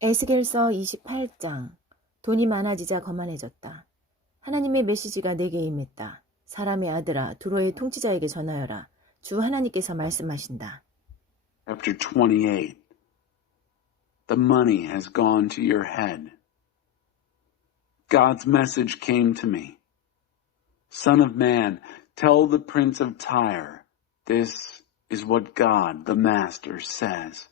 에스겔서 28장. 돈이 많아지자 거만해졌다. 하나님의 메시지가 내게 임했다. 사람의 아들아, 두로의 통치자에게 전하여라. 주 하나님께서 말씀하신다. Chapter 28. The money has gone to your head. God's message came to me. Son of man, tell the prince of Tyre, this is what God, the Master, says.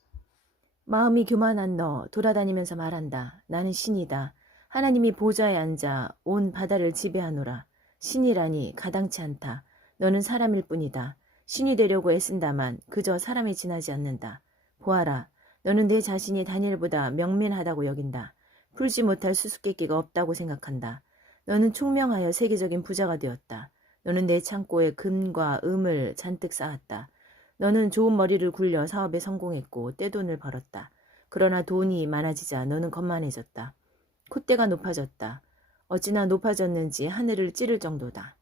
마음이 교만한 너, 돌아다니면서 말한다. 나는 신이다. 하나님이 보좌에 앉아 온 바다를 지배하노라. 신이라니 가당치 않다. 너는 사람일 뿐이다. 신이 되려고 애쓴다만 그저 사람에 지나지 않는다. 보아라. 너는 내 자신이 다니엘보다 명민하다고 여긴다. 풀지 못할 수수께끼가 없다고 생각한다. 너는 총명하여 세계적인 부자가 되었다. 너는 내 창고에 금과 음을 잔뜩 쌓았다. 너는 좋은 머리를 굴려 사업에 성공했고 떼돈을 벌었다. 그러나 돈이 많아지자 너는 거만해졌다. 콧대가 높아졌다. 어찌나 높아졌는지 하늘을 찌를 정도다.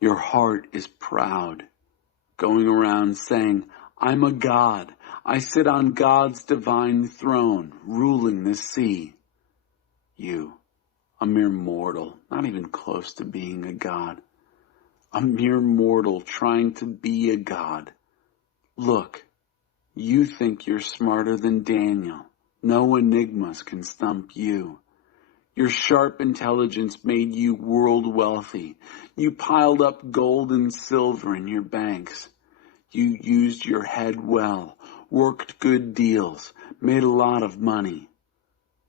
Your heart is proud, going around saying, I'm a god. I sit on God's divine throne, ruling the sea. You, a mere mortal, not even close to being a god. A mere mortal trying to be a god. Look, you think you're smarter than Daniel. No enigmas can stump you. Your sharp intelligence made you world wealthy. You piled up gold and silver in your banks. You used your head well, worked good deals, made a lot of money.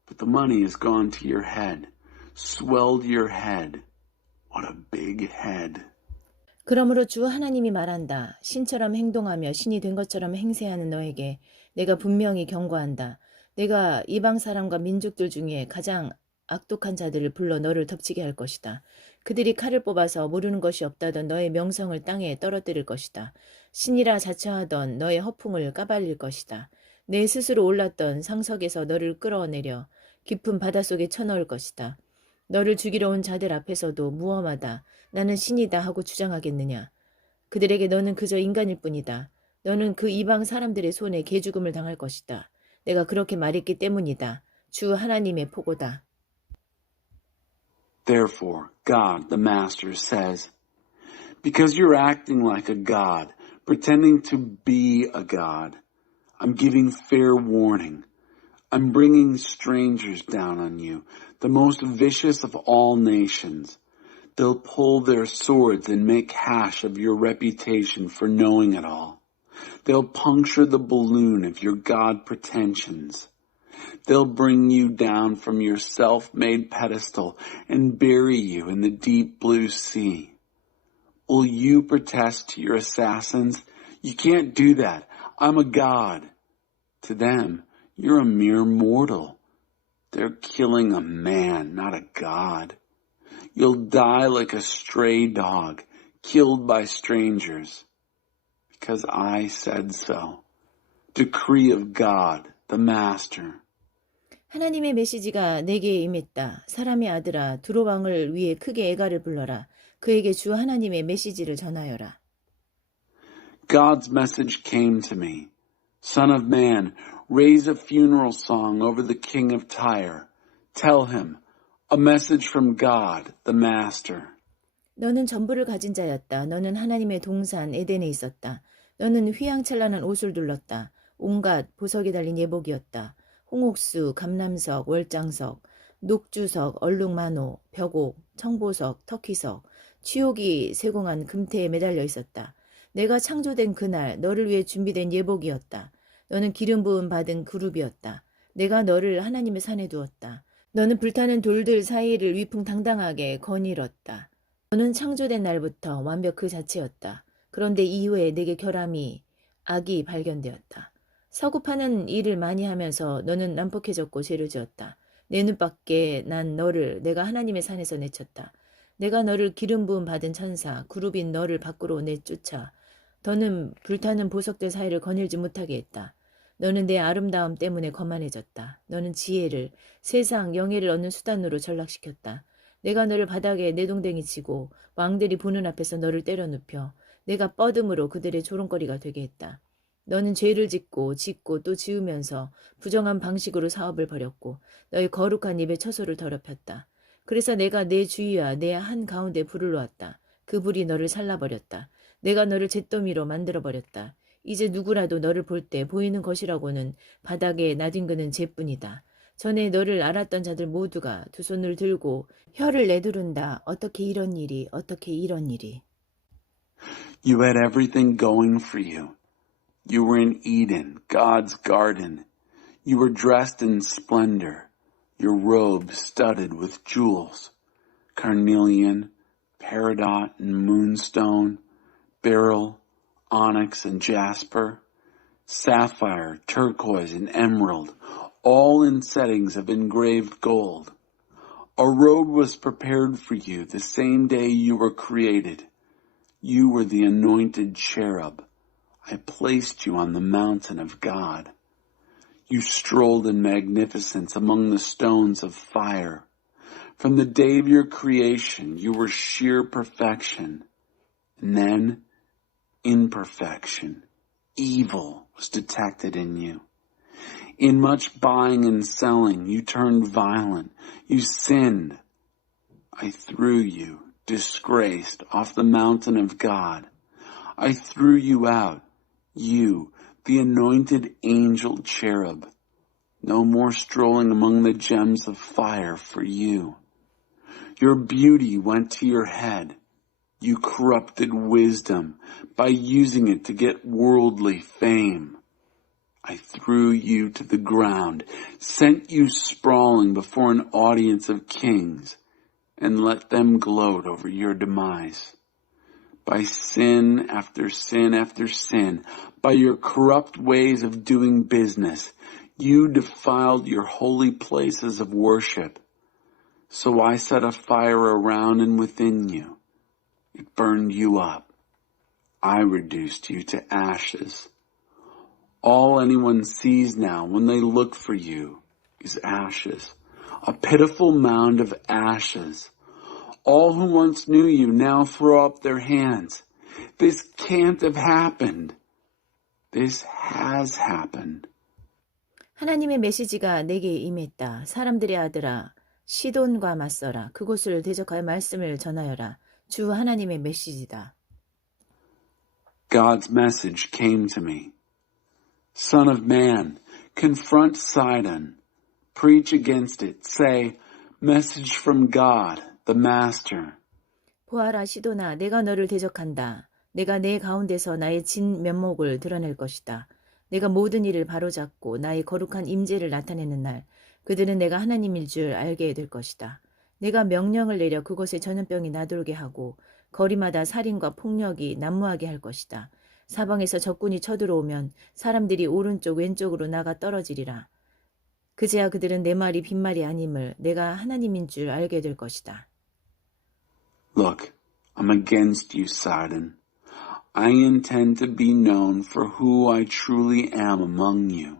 But the money has gone to your head, swelled your head. What a big head. 그러므로 주 하나님이 말한다. 신처럼 행동하며 신이 된 것처럼 행세하는 너에게 내가 분명히 경고한다. 내가 이방 사람과 민족들 중에 가장 악독한 자들을 불러 너를 덮치게 할 것이다. 그들이 칼을 뽑아서 모르는 것이 없다던 너의 명성을 땅에 떨어뜨릴 것이다. 신이라 자처하던 너의 허풍을 까발릴 것이다. 내 스스로 올랐던 상석에서 너를 끌어내려 깊은 바닷속에 쳐넣을 것이다. 너를 죽이러 온 자들 앞에서도 무엄하다. 나는 신이다 하고 주장하겠느냐. 그들에게 너는 그저 인간일 뿐이다. 너는 그 이방 사람들의 손에 개죽음을 당할 것이다. 내가 그렇게 말했기 때문이다. 주 하나님의 포고다. Therefore, God, the Master, says, because you're acting like a god, pretending to be a god, I'm giving fair warning. I'm bringing strangers down on you, the most vicious of all nations. They'll pull their swords and make hash of your reputation for knowing it all. They'll puncture the balloon of your God pretensions. They'll bring you down from your self-made pedestal and bury you in the deep blue sea. Will you protest to your assassins? You can't do that. I'm a god. To them, you're a mere mortal. They're killing a man, not a god. You'll die like a stray dog, killed by strangers. Because I said so. Decree of God, the Master. 하나님의 메시지가 내게 임했다. 사람의 아들아, 두로 왕을 위해 크게 애가를 불러라. 그에게 주 하나님의 메시지를 전하여라. God's message came to me. Son of man, raise a funeral song over the king of Tyre. Tell him, a message from God, the Master. 너는 전부를 가진 자였다. 너는 하나님의 동산 에덴에 있었다. 너는 휘황찬란한 옷을 둘렀다. 온갖 보석이 달린 예복이었다. 홍옥수, 감람석, 월장석, 녹주석, 얼룩만호, 벽옥, 청보석, 터키석, 취옥이 세공한 금태에 매달려 있었다. 내가 창조된 그날 너를 위해 준비된 예복이었다. 너는 기름 부음 받은 그룹이었다. 내가 너를 하나님의 산에 두었다. 너는 불타는 돌들 사이를 위풍당당하게 거닐었다. 너는 창조된 날부터 완벽 그 자체였다. 그런데 이후에 내게 결함이 악이 발견되었다. 서구파는 일을 많이 하면서 너는 난폭해졌고 죄를 지었다. 내 눈밖에 난 너를 내가 하나님의 산에서 내쳤다. 내가 너를 기름 부음 받은 천사, 그룹인 너를 밖으로 내쫓아 더는 불타는 보석들 사이를 거닐지 못하게 했다. 너는 내 아름다움 때문에 거만해졌다. 너는 지혜를, 세상 영예를 얻는 수단으로 전락시켰다. 내가 너를 바닥에 내동댕이 치고 왕들이 보는 앞에서 너를 때려 눕혀 내가 뻗음으로 그들의 조롱거리가 되게 했다. 너는 죄를 짓고 또 지으면서 부정한 방식으로 사업을 벌였고 너의 거룩한 입에 처소를 더럽혔다. 그래서 내가 내 주위와 내 한가운데 불을 놓았다. 그 불이 너를 살라버렸다. 내가 너를 잿더미로 만들어버렸다. 이제 누구라도 너를 볼 때 보이는 것이라고는 바닥에 나뒹그는 재뿐이다. 전에 너를 알았던 자들 모두가 두 손을 들고 혀를 내두른다. 어떻게 이런 일이, 어떻게 이런 일이. You had everything going for you. You were in Eden, God's garden. You were dressed in splendor, your robe studded with jewels, carnelian, peridot and moonstone, beryl, onyx and jasper, sapphire, turquoise and emerald, all in settings of engraved gold. A robe was prepared for you the same day you were created. You were the anointed cherub. I placed you on the mountain of God. You strolled in magnificence among the stones of fire. From the day of your creation, you were sheer perfection. And then, imperfection, evil was detected in you. In much buying and selling, you turned violent. You sinned. I threw you, disgraced, off the mountain of God. I threw you out, you, the anointed angel cherub. No more strolling among the gems of fire for you. Your beauty went to your head. You corrupted wisdom by using it to get worldly fame. I threw you to the ground, sent you sprawling before an audience of kings, and let them gloat over your demise. By sin after sin after sin, by your corrupt ways of doing business, you defiled your holy places of worship. So I set a fire around and within you. It burned you up. I reduced you to ashes. All anyone sees now when they look for you is ashes, a pitiful mound of ashes. All who once knew you now throw up their hands. This can't have happened. This has happened. 하나님의 메시지가 내게 임했다. 사람들의 아들아, 시돈과 맞서라. 그곳을 대적하여 말씀을 전하여라. 주 하나님의 메시지다. God's message came to me. Son of man, confront Sidon. Preach against it. Say, message from God, the Master. 보아라 시도나, 내가 너를 대적한다. 내가 내 가운데서 나의 진 면목을 드러낼 것이다. 내가 모든 일을 바로잡고 나의 거룩한 임재를 나타내는 날, 그들은 내가 하나님일 줄 알게 될 것이다. 내가 명령을 내려 그곳에 전염병이 나돌게 하고 거리마다 살인과 폭력이 난무하게 할 것이다. 사방에서 적군이 쳐들어오면 사람들이 오른쪽 왼쪽으로 나가 떨어지리라. 그제야 그들은 내 말이 빈말이 아님을 내가 하나님인 줄 알게 될 것이다. Look, I'm against you, Sidon. I intend to be known for who I truly am among you.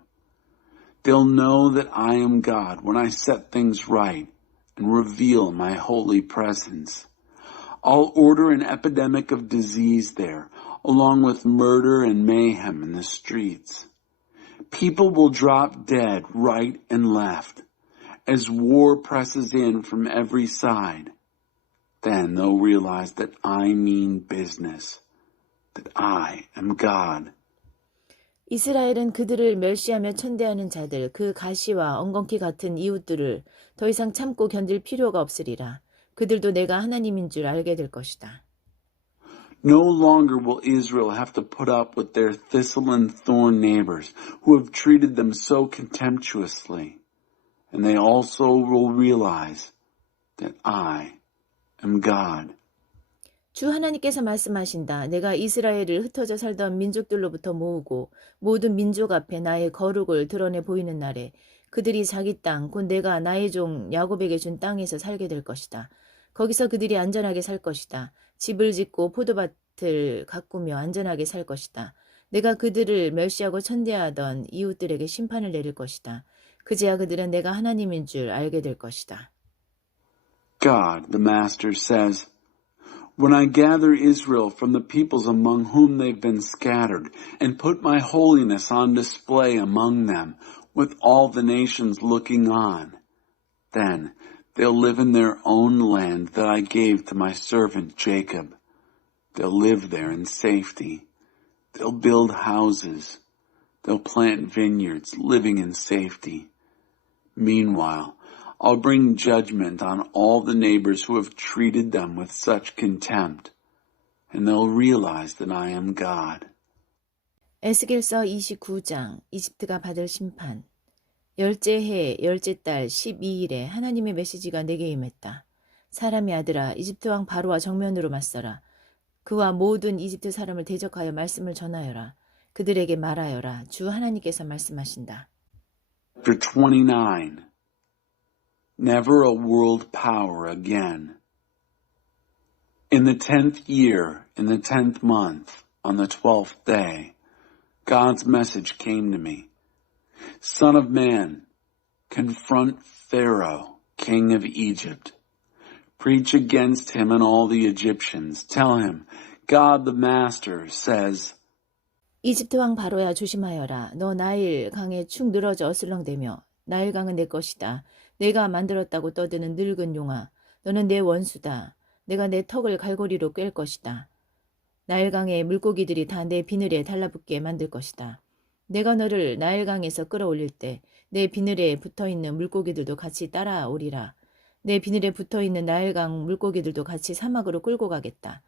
They'll know that I am God when I set things right and reveal my holy presence. I'll order an epidemic of disease there, along with murder and mayhem in the streets. People will drop dead right and left as war presses in from every side. Then they'll realize that I mean business, that I am God. 이스라엘은 그들을 멸시하며 천대하는 자들, 그 가시와 엉겅퀴 같은 이웃들을 더 이상 참고 견딜 필요가 없으리라. 그들도 내가 하나님인 줄 알게 될 것이다. No longer will Israel have to put up with their thistle and thorn neighbors who have treated them so contemptuously. And they also will realize that I am God. 주 하나님께서 말씀하신다. 내가 이스라엘을 흩어져 살던 민족들로부터 모으고 모든 민족 앞에 나의 거룩을 드러내 보이는 날에 그들이 자기 땅, 곧 내가 나의 종 야곱에게 준 땅에서 살게 될 것이다. 거기서 그들이 안전하게 살 것이다. 집을 짓고 포도밭을 가꾸며 안전하게 살 것이다. 내가 그들을 멸시하고 천대하던 이웃들에게 심판을 내릴 것이다. 그제야 그들은 내가 하나님인 줄 알게 될 것이다. God, the Master, says, When I gather Israel from the peoples among whom they've been scattered, and put my holiness on display among them, with all the nations looking on, then they'll live in their own land that I gave to my servant Jacob. They'll live there in safety. They'll build houses. They'll plant vineyards, living in safety. Meanwhile, I'll bring judgment on all the neighbors who have treated them with such contempt, and they'll realize that I am God. 에스겔서 29장 이집트가 받을 심판. 열째 해 열째 달 12일에 하나님의 메시지가 내게 임했다. 사람의 아들아, 이집트 왕 바로와 정면으로 맞서라. 그와 모든 이집트 사람을 대적하여 말씀을 전하여라. 그들에게 말하여라. 주 하나님께서 말씀하신다. Chapter 29. Never a world power again. In the 10th year, in the 10th month, on the 12th day, God's message came to me. Son of man, confront Pharaoh, king of Egypt. Preach against him and all the Egyptians. Tell him, God the Master says, 이집트 왕 바로야 조심하여라. 너 나일 강에 축 늘어져 어슬렁대며 나일 강은 내 것이다. 내가 만들었다고 떠드는 늙은 용아. 너는 내 원수다. 내가 내 턱을 갈고리로 꿰을 것이다. 나일강의 물고기들이 다 내 비늘에 달라붙게 만들 것이다. 내가 너를 나일강에서 끌어올릴 때 내 비늘에 붙어있는 물고기들도 같이 따라오리라. 내 비늘에 붙어있는 나일강 물고기들도 같이 사막으로 끌고 가겠다.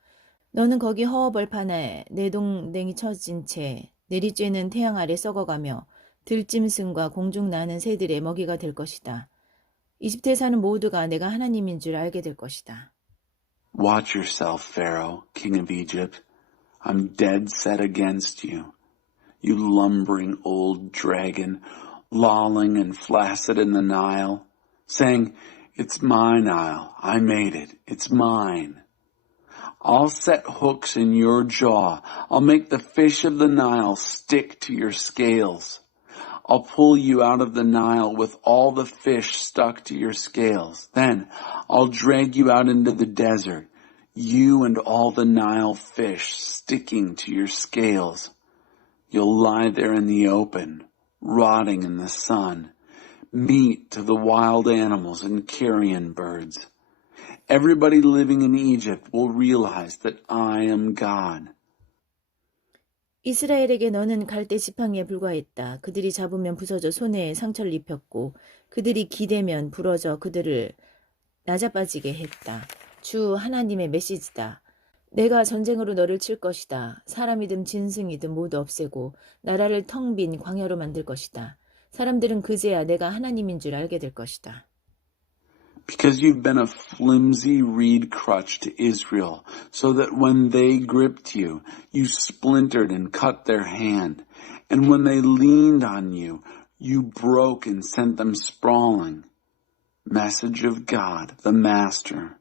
너는 거기 허허벌판에 내동댕이 쳐진 채 내리쬐는 태양 아래 썩어가며 들짐승과 공중 나는 새들의 먹이가 될 것이다. 이집트에 사는 모두가 내가 하나님인 줄 알게 될 것이다. Watch yourself, Pharaoh, king of Egypt. I'm dead set against you. You lumbering old dragon, lolling and flaccid in the Nile, saying, it's my Nile, I made it, it's mine. I'll set hooks in your jaw. I'll make the fish of the Nile stick to your scales. I'll pull you out of the Nile with all the fish stuck to your scales. Then I'll drag you out into the desert, you and all the Nile fish sticking to your scales. You'll lie there in the open, rotting in the sun, meat to the wild animals and carrion birds. Everybody living in Egypt will realize that I am God. 이스라엘에게 너는 갈대 지팡이에 불과했다. 그들이 잡으면 부서져 손에 상처를 입혔고 그들이 기대면 부러져 그들을 나자빠지게 했다. 주 하나님의 메시지다. 내가 전쟁으로 너를 칠 것이다. 사람이든 짐승이든 모두 없애고 나라를 텅 빈 광야로 만들 것이다. 사람들은 그제야 내가 하나님인 줄 알게 될 것이다. Because you've been a flimsy reed crutch to Israel, so that when they gripped you, you splintered and cut their hand. And when they leaned on you, you broke and sent them sprawling. Message of God, the Master.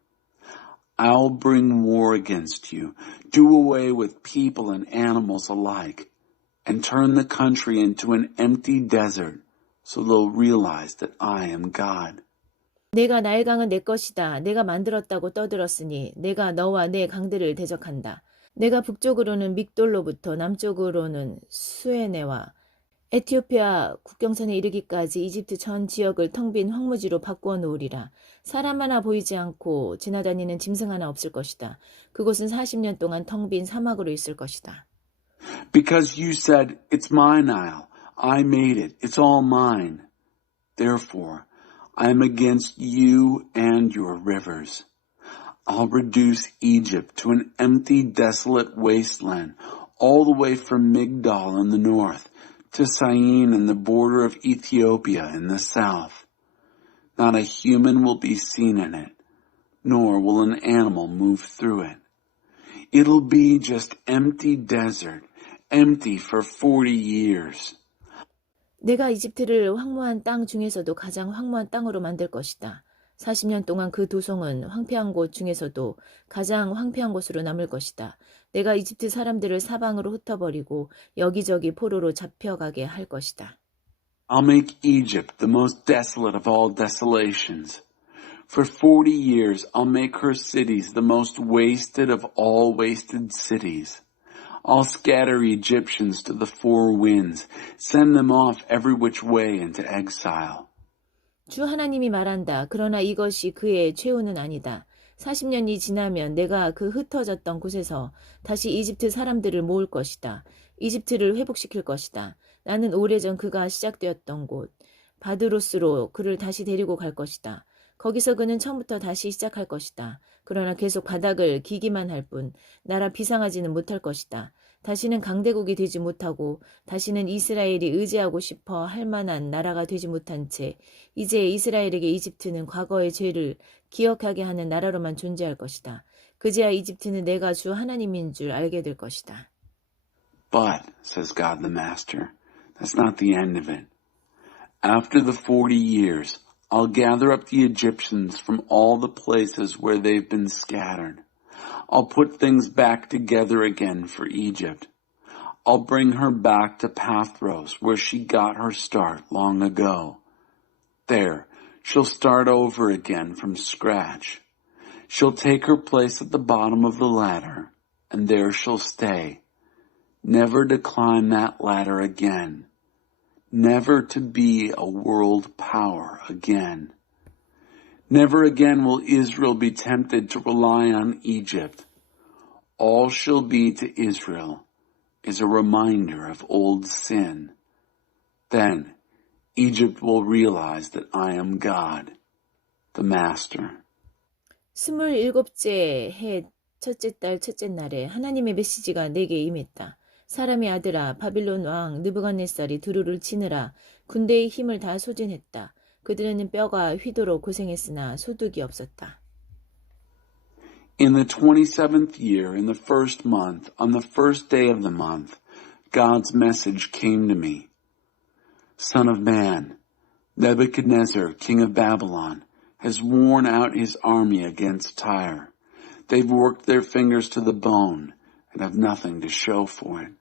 I'll bring war against you, do away with people and animals alike, and turn the country into an empty desert, so they'll realize that I am God. 내가 나일강은 내 것이다. 내가 만들었다고 떠들었으니 내가 너와 내 강들을 대적한다. 내가 북쪽으로는 믹돌로부터 남쪽으로는 수에네와 에티오피아 국경선에 이르기까지 이집트 전 지역을 텅 빈 황무지로 바꾸어 놓으리라. 사람 하나 보이지 않고 지나다니는 짐승 하나 없을 것이다. 그곳은 40년 동안 텅 빈 사막으로 있을 것이다. Because you said, it's my Nile, I made it, it's all mine. Therefore, I am against you and your rivers. I'll reduce Egypt to an empty, desolate wasteland, all the way from Migdol in the north to Syene and the border of Ethiopia in the south. Not a human will be seen in it, nor will an animal move through it. It'll be just empty desert, empty for 40 years. 내가 이집트를 황무한 땅 중에서도 가장 황무한 땅으로 만들 것이다. 40년 동안 그 도성은 황폐한 곳 중에서도 가장 황폐한 곳으로 남을 것이다. 내가 이집트 사람들을 사방으로 흩어버리고 여기저기 포로로 잡혀가게 할 것이다. I'll make Egypt the most desolate of all desolations. For 40 years, I'll make her cities the most wasted of all wasted cities. I'll scatter Egyptians to the four winds, send them off every which way into exile. 주 하나님이 말한다. 그러나 이것이 그의 최후는 아니다. 40년이 지나면 내가 그 흩어졌던 곳에서 다시 이집트 사람들을 모을 것이다. 이집트를 회복시킬 것이다. 나는 오래전 그가 시작되었던 곳, 바드로스로 그를 다시 데리고 갈 것이다. 거기서 그는 처음부터 다시 시작할 것이다. 그러나 계속 바닥을 기기만 할 뿐 나라 비상하지는 못할 것이다. 다시는 강대국이 되지 못하고 다시는 이스라엘이 의지하고 싶어 할 만한 나라가 되지 못한 채 이제 이스라엘에게 이집트는 과거의 죄를 기억하게 하는 나라로만 존재할 것이다. 그제야 이집트는 내가 주 하나님인 줄 알게 될 것이다. But, says God the Master, that's not the end of it. After the 40 years, I'll gather up the Egyptians from all the places where they've been scattered. I'll put things back together again for Egypt. I'll bring her back to Pathros, where she got her start long ago. There, she'll start over again from scratch. She'll take her place at the bottom of the ladder, and there she'll stay, never to climb that ladder again, never to be a world power again. Never again will Israel be tempted to rely on Egypt. All she'll be to Israel is a reminder of old sin. Then Egypt will realize that I am God, the Master. 27째 해 첫째 달 첫째 날에 하나님의 메시지가 내게 임했다. 사람의 아들아, 바빌론 왕 느부갓네살이 두루를 치느라 군대의 힘을 다 소진했다. 그들은 뼈가 휘도록 고생했으나 소득이 없었다. In the 27th year, in the first month, on the first day of the month, God's message came to me. Son of man, Nebuchadnezzar, king of Babylon, has worn out his army against Tyre. They've worked their fingers to the bone and have nothing to show for it.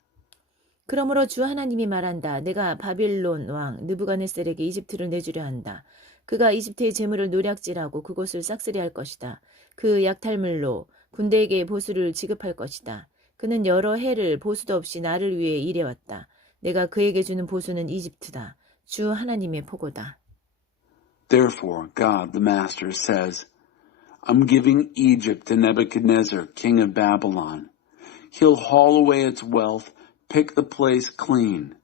그러므로 주 하나님이 말한다. 내가 바빌론 왕 느부갓네살에게 이집트를 내주려 한다. 그가 이집트의 재물을 노략질하고 그곳을 싹쓸이할 것이다. 그 약탈물로 군대에게 보수를 지급할 것이다. 그는 여러 해를 보수도 없이 나를 위해 일해왔다. 내가 그에게 주는 보수는 이집트다. 주 하나님의 포고다. Therefore, God the Master says, I'm giving Egypt to Nebuchadnezzar, king of Babylon. He'll haul away its wealth, pick the place clean.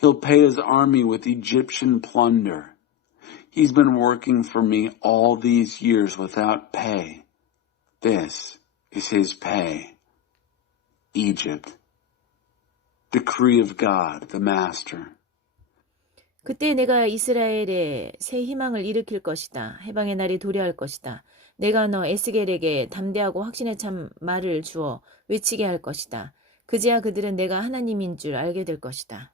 He'll pay his army with Egyptian plunder. He's been working for me all these years without pay. This is his pay. Egypt. Decree of God, the Master. 그때 내가 이스라엘에 새 희망을 일으킬 것이다. 해방의 날이 도래할 것이다. 내가 너 에스겔에게 담대하고 확신에 찬 말을 주어 외치게 할 것이다. 그제야 그들은 내가 하나님인 줄 알게 될 것이다.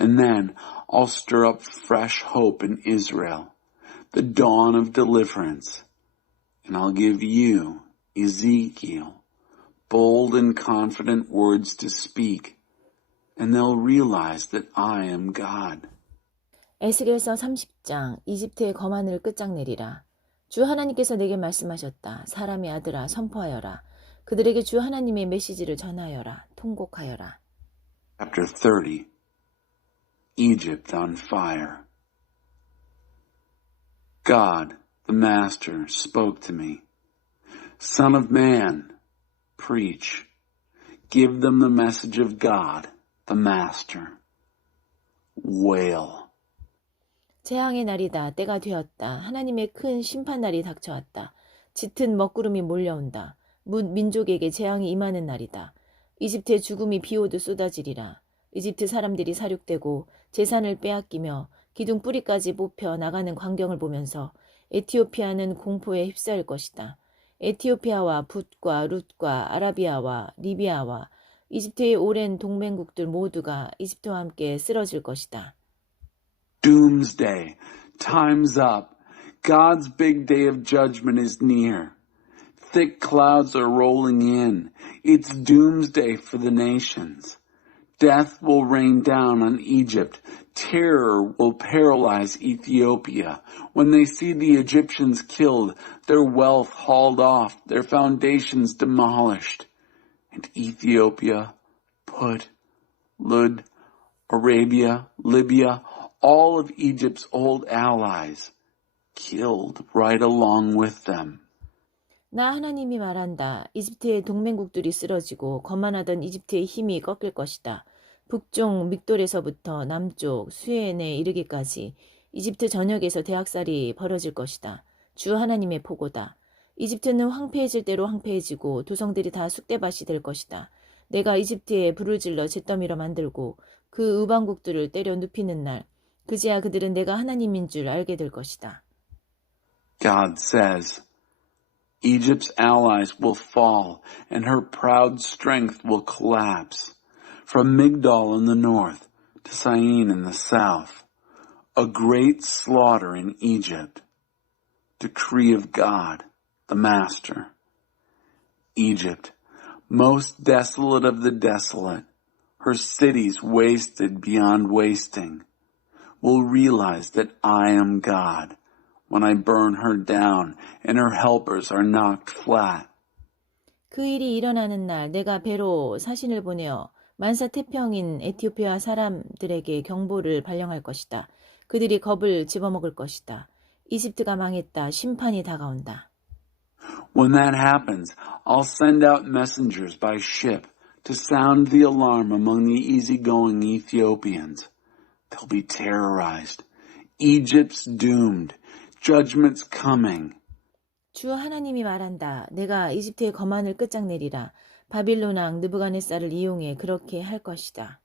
And then I'll stir up fresh hope in Israel, the dawn of deliverance. And I'll give you, Ezekiel, bold and confident words to speak. And they'll realize that I am God. 에스겔서 30장 이집트의 거만을 끝장내리라. 주 하나님께서 내게 말씀하셨다. 사람의 아들아 선포하여라. 그들에게 주 하나님의 메시지를 전하여라. 통곡하여라. Chapter 30. Egypt on fire. God, the Master, spoke to me. Son of man, preach. Give them the message of God, the Master. Wail. 재앙의 날이다. 때가 되었다. 하나님의 큰 심판날이 닥쳐왔다. 짙은 먹구름이 몰려온다. 민족에게 재앙이 임하는 날이다. 이집트의 죽음이 비오듯 쏟아지리라. 이집트 사람들이 사륙되고 재산을 빼앗기며 기둥 뿌리까지 뽑혀 나가는 광경을 보면서 에티오피아는 공포에 휩싸일 것이다. 에티오피아와 붓과 룻과 아라비아와 리비아와 이집트의 오랜 동맹국들 모두가 이집트와 함께 쓰러질 것이다. Doomsday. Time's up. God's big day of judgment is near. Thick clouds are rolling in. It's doomsday for the nations. Death will rain down on Egypt. Terror will paralyze Ethiopia. When they see the Egyptians killed, their wealth hauled off, their foundations demolished, and Ethiopia, Put, Lud, Arabia, Libya, all of Egypt's old allies, killed right along with them. 나 하나님이 말한다. 이집트의 동맹국들이 쓰러지고 거만하던 이집트의 힘이 꺾일 것이다. 북쪽 믹돌에서부터 남쪽 수에네 이르기까지 이집트 전역에서 대학살이 벌어질 것이다. 주 하나님의 포고다. 이집트는 황폐해질 대로 황폐해지고 도성들이 다 쑥대밭이 될 것이다. 내가 이집트에 불을 질러 잿더미로 만들고 그 우방국들을 때려 눕히는 날, 그제야 그들은 내가 하나님인 줄 알게 될 것이다. God says, Egypt's allies will fall, and her proud strength will collapse. From Migdol in the north to Syene in the south, a great slaughter in Egypt. Decree of God, the Master. Egypt, most desolate of the desolate, her cities wasted beyond wasting, will realize that I am God when I burn her down and her helpers are knocked flat. 그 일이 일어나는 날 내가 배로 사신을 보내어 만사태평인 에티오피아 사람들에게 경보를 발령할 것이다. 그들이 겁을 집어먹을 것이다. 이집트가 망했다. 심판이 다가온다. When that happens, I'll send out messengers by ship to sound the alarm among the easygoing Ethiopians. They'll be terrorized. Egypt's doomed. Judgment's coming. 주 하나님이 말한다. 내가 이집트의 거만을 끝장내리라. 바빌론 왕 느부갓네살을 이용해 그렇게 할 것이다.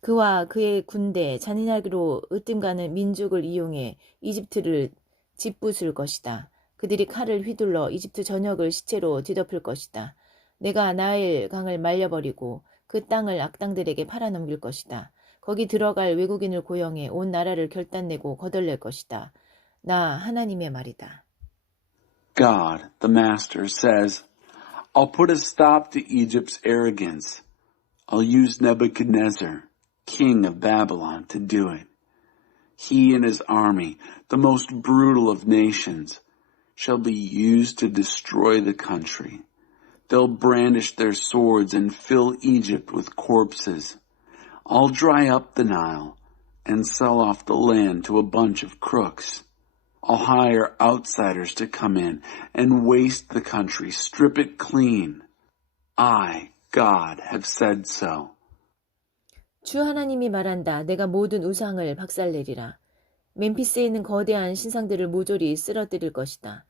그와 그의 군대 잔인하기로 으뜸가는 민족을 이용해 이집트를 짓부술 것이다. 그들이 칼을 휘둘러 이집트 전역을 시체로 뒤덮을 것이다. 내가 나일 강을 말려버리고 그 땅을 악당들에게 팔아넘길 것이다. 거기 들어갈 외국인을 고용해 온 나라를 결단내고 거덜낼 것이다. 나 하나님의 말이다. God, the Master, says, I'll put a stop to Egypt's arrogance. I'll use Nebuchadnezzar, king of Babylon, to do it. He and his army, the most brutal of nations, shall be used to destroy the country. They'll brandish their swords and fill Egypt with corpses. I'll dry up the Nile and sell off the land to a bunch of crooks. I'll hire outsiders to come in and waste the country, strip it clean. I, God, have said so. 주 하나님이 말한다. 내가 모든 우상을 박살내리라. 멤피스에 있는 거대한 신상들을 모조리 쓰러뜨릴 것이다.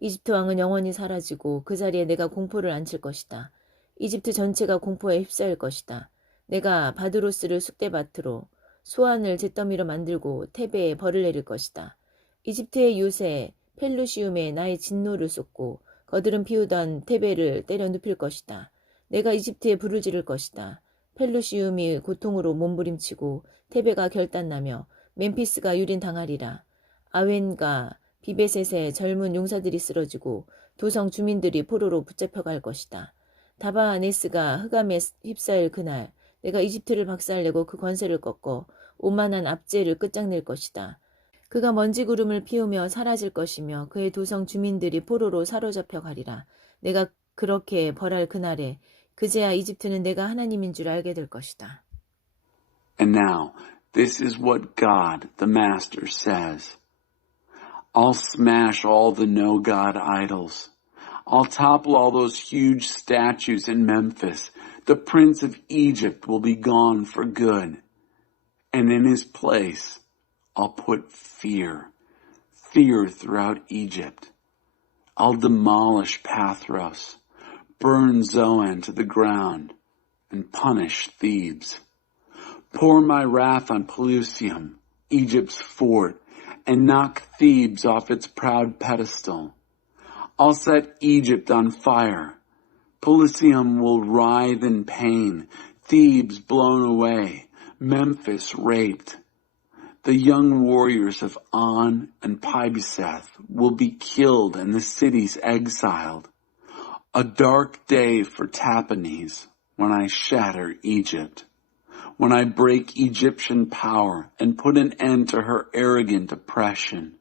이집트 왕은 영원히 사라지고 그 자리에 내가 공포를 안칠 것이다. 이집트 전체가 공포에 휩싸일 것이다. 내가 바드로스를 쑥대밭으로, 소안을 잿더미로 만들고 테베에 벌을 내릴 것이다. 이집트의 요새 펠루시움에 나의 진노를 쏟고 거드름 피우던 테베를 때려 눕힐 것이다. 내가 이집트에 불을 지를 것이다. 펠루시움이 고통으로 몸부림치고 테베가 결단나며 멤피스가 유린당하리라. 아웬과 비베셋의 젊은 용사들이 쓰러지고 도성 주민들이 포로로 붙잡혀갈 것이다. 다바네스가 흑암에 휩싸일 그날 내가 이집트를 박살내고 그 권세를 꺾어 오만한 압제를 끝장낼 것이다. 그가 먼지 구름을 피우며 사라질 것이며 그의 도성 주민들이 포로로 사로잡혀 가리라. 내가 그렇게 벌할 그날에 그제야 이집트는 내가 하나님인 줄 알게 될 것이다. And now, this is what God, the Master, says. I'll smash all the no-God idols. I'll topple all those huge statues in Memphis. The prince of Egypt will be gone for good. And in his place, I'll put fear throughout Egypt. I'll demolish Pathros, burn Zoan to the ground, and punish Thebes. Pour my wrath on Pelusium, Egypt's fort, and knock Thebes off its proud pedestal. I'll set Egypt on fire. Pelusium will writhe in pain, Thebes blown away, Memphis raped. The young warriors of On and Pibeseth will be killed and the cities exiled. A dark day for Tappanes when I shatter Egypt. when I break Egyptian power and put an end to her arrogant oppression.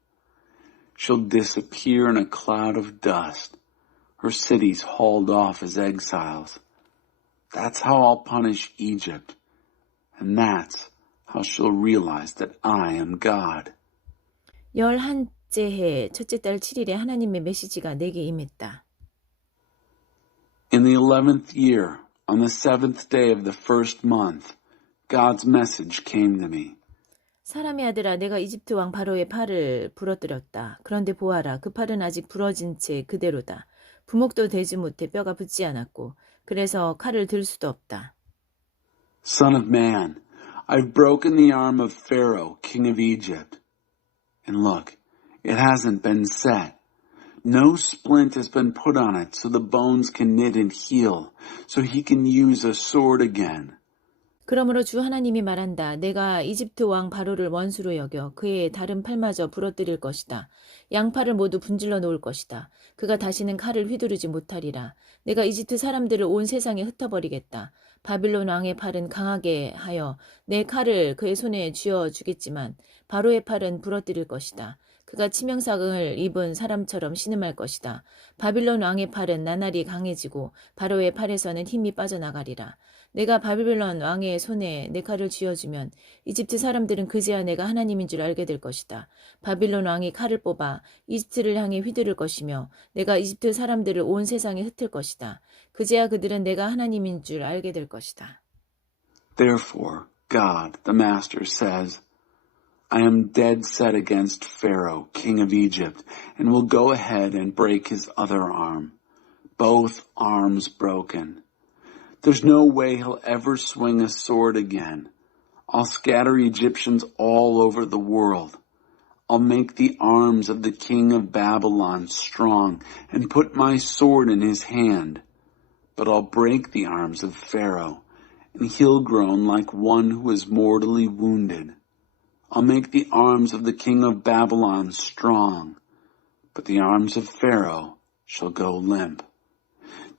She'll disappear in a cloud of dust, her cities hauled off as exiles. That's how I'll punish Egypt, and that's how she'll realize that I am God. 11째 해 첫째 달 7일에 하나님의 메시지가 내게 임했다. In the 11th year, on the 7th day of the first month, God's message came to me. 사람의 아들아, 내가 이집트 왕 바로의 팔을 부러뜨렸다. 그런데 보아라, 그 팔은 아직 부러진 채 그대로다. 부목도 되지 못해 뼈가 붙지 않았고, 그래서 칼을 들 수도 없다. Son of man, I've broken the arm of Pharaoh, king of Egypt. And look, it hasn't been set. No splint has been put on it so the bones can knit and heal, so he can use a sword again. 그러므로 주 하나님이 말한다. 내가 이집트 왕 바로를 원수로 여겨 그의 다른 팔마저 부러뜨릴 것이다. 양팔을 모두 분질러 놓을 것이다. 그가 다시는 칼을 휘두르지 못하리라. 내가 이집트 사람들을 온 세상에 흩어버리겠다. 바빌론 왕의 팔은 강하게 하여 내 칼을 그의 손에 쥐어 주겠지만 바로의 팔은 부러뜨릴 것이다. 그가 치명상을 입은 사람처럼 신음할 것이다. 바빌론 왕의 팔은 나날이 강해지고 바로의 팔에서는 힘이 빠져나가리라. 내가 바빌론 왕의 손에 내 칼을 쥐어주면 이집트 사람들은 그제야 내가 하나님인 줄 알게 될 것이다. 바빌론 왕이 칼을 뽑아 이집트를 향해 휘두를 것이며 내가 이집트 사람들을 온 세상에 흩을 것이다. 그제야 그들은 내가 하나님인 줄 알게 될 것이다. Therefore, God, the Master, says, I am dead set against Pharaoh, king of Egypt, and will go ahead and break his other arm, both arms broken. There's no way he'll ever swing a sword again. I'll scatter Egyptians all over the world. I'll make the arms of the king of Babylon strong and put my sword in his hand. But I'll break the arms of Pharaoh, and he'll groan like one who is mortally wounded. I'll make the arms of the king of Babylon strong, but the arms of Pharaoh shall go limp.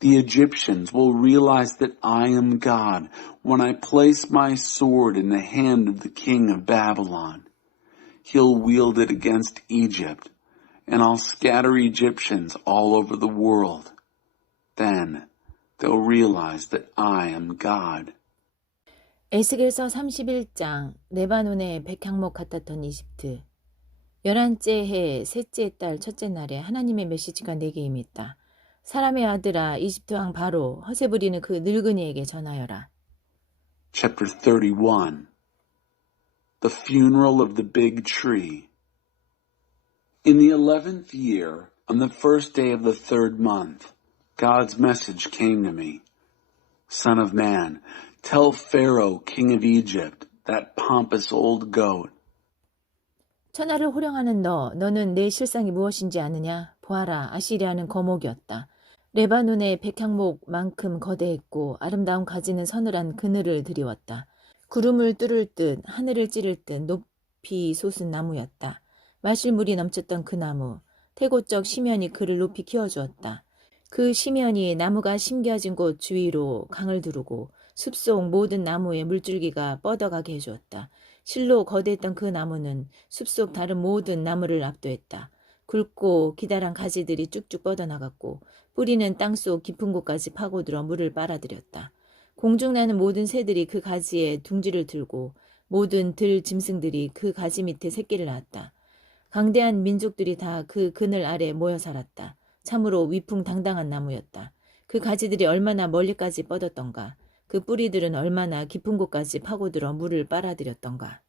The Egyptians will realize that I am God when I place my sword in the hand of the king of Babylon. He'll wield it against Egypt, and I'll scatter Egyptians all over the world. Then they'll realize that I am God. 에스겔서 31장 레바논의 백향목 같았던 이집트. 11째 해 셋째 달 첫째 날에 하나님의 메시지가 내게 임했다. 사람의 아들아, 이집트 왕 바로 허세 부리는 그 늙은이에게 전하여라. Chapter 31. The funeral of the big tree. In the 11th year, on the first day of the third month, God's message came to me. Son of man, tell Pharaoh, king of Egypt, that pompous old goat. 천하를 호령하는 너는 내 실상이 무엇인지 아느냐? 보아라, 아시리아는 거목이었다. 레바논의 백향목만큼 거대했고 아름다운 가지는 서늘한 그늘을 드리웠다. 구름을 뚫을 듯 하늘을 찌를 듯 높이 솟은 나무였다. 마실 물이 넘쳤던 그 나무, 태고적 심연이 그를 높이 키워주었다. 그 심연이 나무가 심겨진 곳 주위로 강을 두르고 숲속 모든 나무에 물줄기가 뻗어가게 해주었다. 실로 거대했던 그 나무는 숲속 다른 모든 나무를 압도했다. 굵고 기다란 가지들이 쭉쭉 뻗어나갔고 뿌리는 땅속 깊은 곳까지 파고들어 물을 빨아들였다. 공중 나는 모든 새들이 그 가지에 둥지를 들고 모든 들 짐승들이 그 가지 밑에 새끼를 낳았다. 강대한 민족들이 다 그 그늘 아래 모여 살았다. 참으로 위풍당당한 나무였다. 그 가지들이 얼마나 멀리까지 뻗었던가. 그 뿌리들은 얼마나 깊은 곳까지 파고들어 물을 빨아들였던가.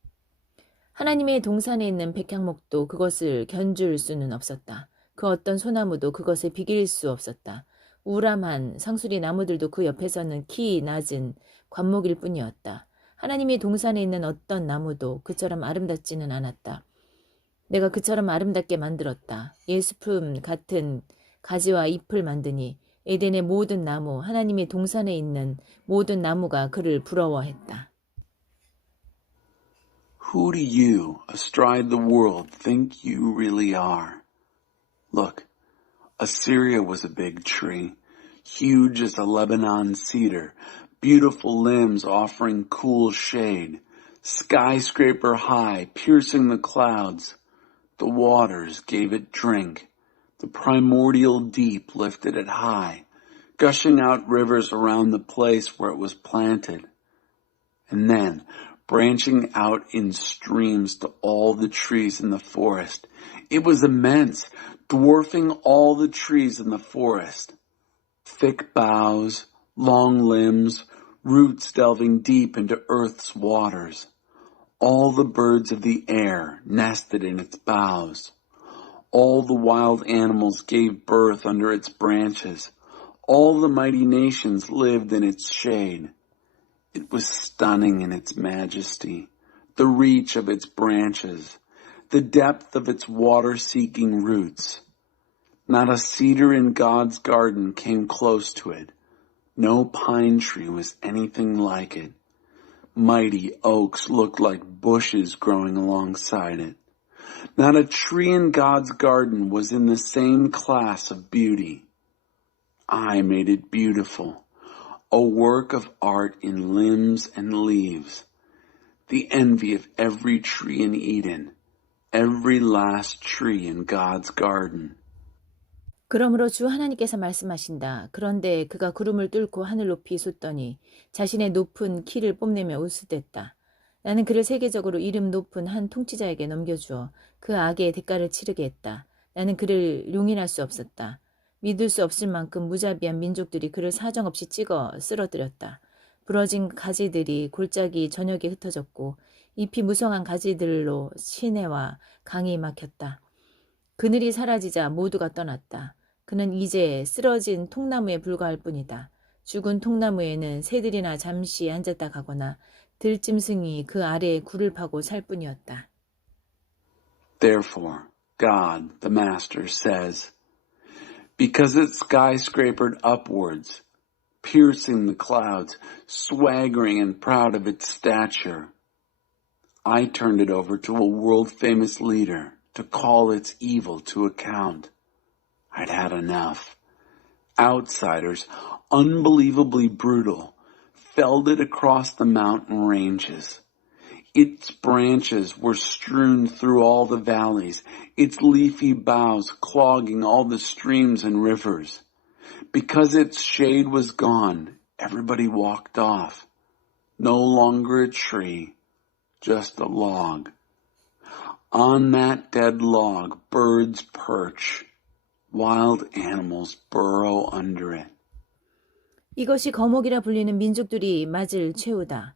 하나님의 동산에 있는 백향목도 그것을 견줄 수는 없었다. 그 어떤 소나무도 그것을 비길 수 없었다. 우람한 상수리 나무들도 그 옆에서는 키 낮은 관목일 뿐이었다. 하나님의 동산에 있는 어떤 나무도 그처럼 아름답지는 않았다. 내가 그처럼 아름답게 만들었다. 예수품 같은 가지와 잎을 만드니 에덴의 모든 나무, 하나님의 동산에 있는 모든 나무가 그를 부러워했다. Who do you, astride the world, think you really are? Look, Assyria was a big tree, huge as a Lebanon cedar, beautiful limbs offering cool shade, skyscraper high, piercing the clouds. The waters gave it drink. The primordial deep lifted it high, gushing out rivers around the place where it was planted. And then, branching out in streams to all the trees in the forest. It was immense, dwarfing all the trees in the forest. Thick boughs, long limbs, roots delving deep into earth's waters. All the birds of the air nested in its boughs. All the wild animals gave birth under its branches. All the mighty nations lived in its shade. It was stunning in its majesty, the reach of its branches, the depth of its water-seeking roots. Not a cedar in God's garden came close to it. No pine tree was anything like it. Mighty oaks looked like bushes growing alongside it. Not a tree in God's garden was in the same class of beauty. I made it beautiful, a work of art in limbs and leaves, the envy of every tree in Eden, every last tree in God's garden. 그러므로 주 하나님께서 말씀하신다. 그런데 그가 구름을 뚫고 하늘 높이 솟더니 자신의 높은 키를 뽐내며 웃으댔다. 나는 그를 세계적으로 이름 높은 한 통치자에게 넘겨주어 그 악의 대가를 치르게 했다. 나는 그를 용인할 수 없었다. 믿을 수 없을 만큼 무자비한 민족들이 그를 사정없이 찍어 쓰러뜨렸다. 부러진 가지들이 골짜기 저녁에 흩어졌고 잎이 무성한 가지들로 시내와 강이 막혔다. 그늘이 사라지자 모두가 떠났다. 그는 이제 쓰러진 통나무에 불과할 뿐이다. 죽은 통나무에는 새들이나 잠시 앉았다 가거나 들짐승이 그 아래에 굴을 파고 살 뿐이었다. Therefore, God, the Master, says, because it skyscrapered upwards, piercing the clouds, swaggering and proud of its stature, I turned it over to a world-famous leader to call its evil to account. I'd had enough. Outsiders, unbelievably brutal, felled it across the mountain ranges. Its branches were strewn through all the valleys, its leafy boughs clogging all the streams and rivers. Because its shade was gone, everybody walked off. No longer a tree, just a log. On that dead log, birds perch. Wild animals burrow under it. 이것이 거목이라 불리는 민족들이 맞을 최후다.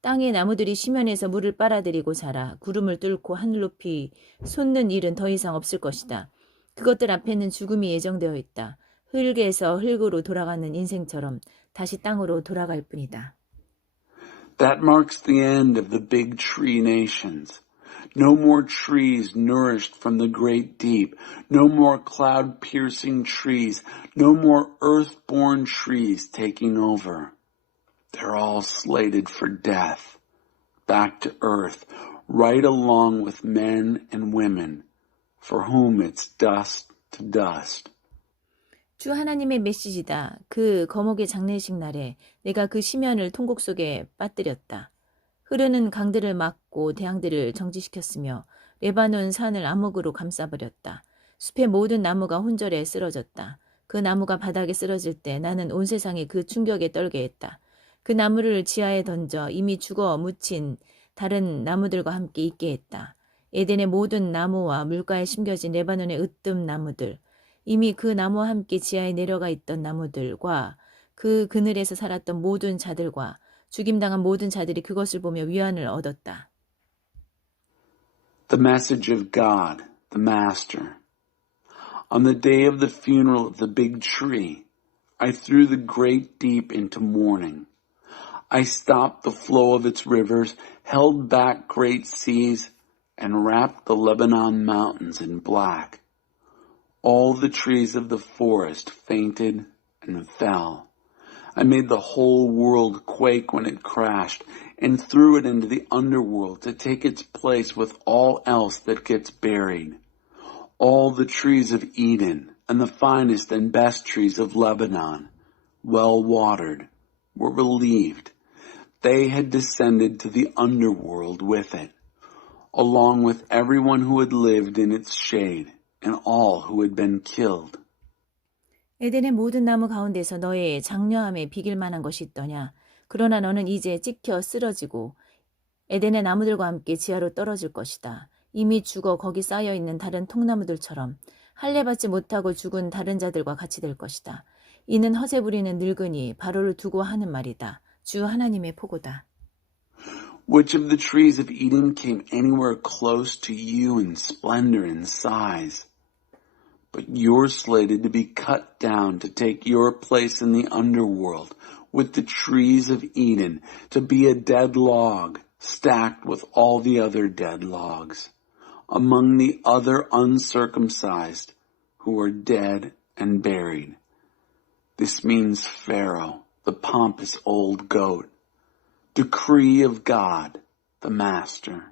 땅의 나무들이 시면에서 물을 빨아들이고 자라 구름을 뚫고 하늘 높이 솟는 일은 더 이상 없을 것이다. 그것들 앞에는 죽음이 예정되어 있다. 흙에서 흙으로 돌아가는 인생처럼 다시 땅으로 돌아갈 뿐이다. That marks the end of the big tree nations. No more trees nourished from the great deep. No more cloud-piercing trees. No more earth-born trees taking over. They're all slated for death, back to earth, right along with men and women, for whom it's dust to dust. 주 하나님의 메시지다. 그 거목의 장례식 날에 내가 그 시면을 통곡 속에 빠뜨렸다. 흐르는 강들을 막고 대항들을 정지시켰으며 레바논 산을 암흑으로 감싸버렸다. 숲의 모든 나무가 혼절에 쓰러졌다. 그 나무가 바닥에 쓰러질 때 나는 온 세상이 그 충격에 떨게 했다. 그 나무를 지하에 던져 이미 죽어 묻힌 다른 나무들과 함께 있게 했다. 에덴의 모든 나무와 물가에 심겨진 레바논의 으뜸 나무들, 이미 그 나무와 함께 지하에 내려가 있던 나무들과 그 그늘에서 살았던 모든 자들과 죽임당한 모든 자들이 그것을 보며 위안을 얻었다. The message of God, the Master. On the day of the funeral of the big tree, I threw the great deep into mourning. I stopped the flow of its rivers, held back great seas, and wrapped the Lebanon mountains in black. All the trees of the forest fainted and fell. I made the whole world quake when it crashed and threw it into the underworld to take its place with all else that gets buried. All the trees of Eden and the finest and best trees of Lebanon, well watered, were relieved. They had descended to the underworld with it, along with everyone who had lived in its shade and all who had been killed. 에덴의 모든 나무 가운데서 너의 장려함에 비길 만한 것이 있더냐? 그러나 너는 이제 찍혀 쓰러지고 에덴의 나무들과 함께 지하로 떨어질 것이다. 이미 죽어 거기 쌓여있는 다른 통나무들처럼 할례받지 못하고 죽은 다른 자들과 같이 될 것이다. 이는 허세 부리는 늙은이 바로를 두고 하는 말이다. 주 하나님의 포고다. Which of the trees of Eden came anywhere close to you in splendor and size? But you're slated to be cut down to take your place in the underworld with the trees of Eden, to be a dead log stacked with all the other dead logs, among the other uncircumcised who are dead and buried. This means Pharaoh, the pompous old goat. Decree of God, the Master.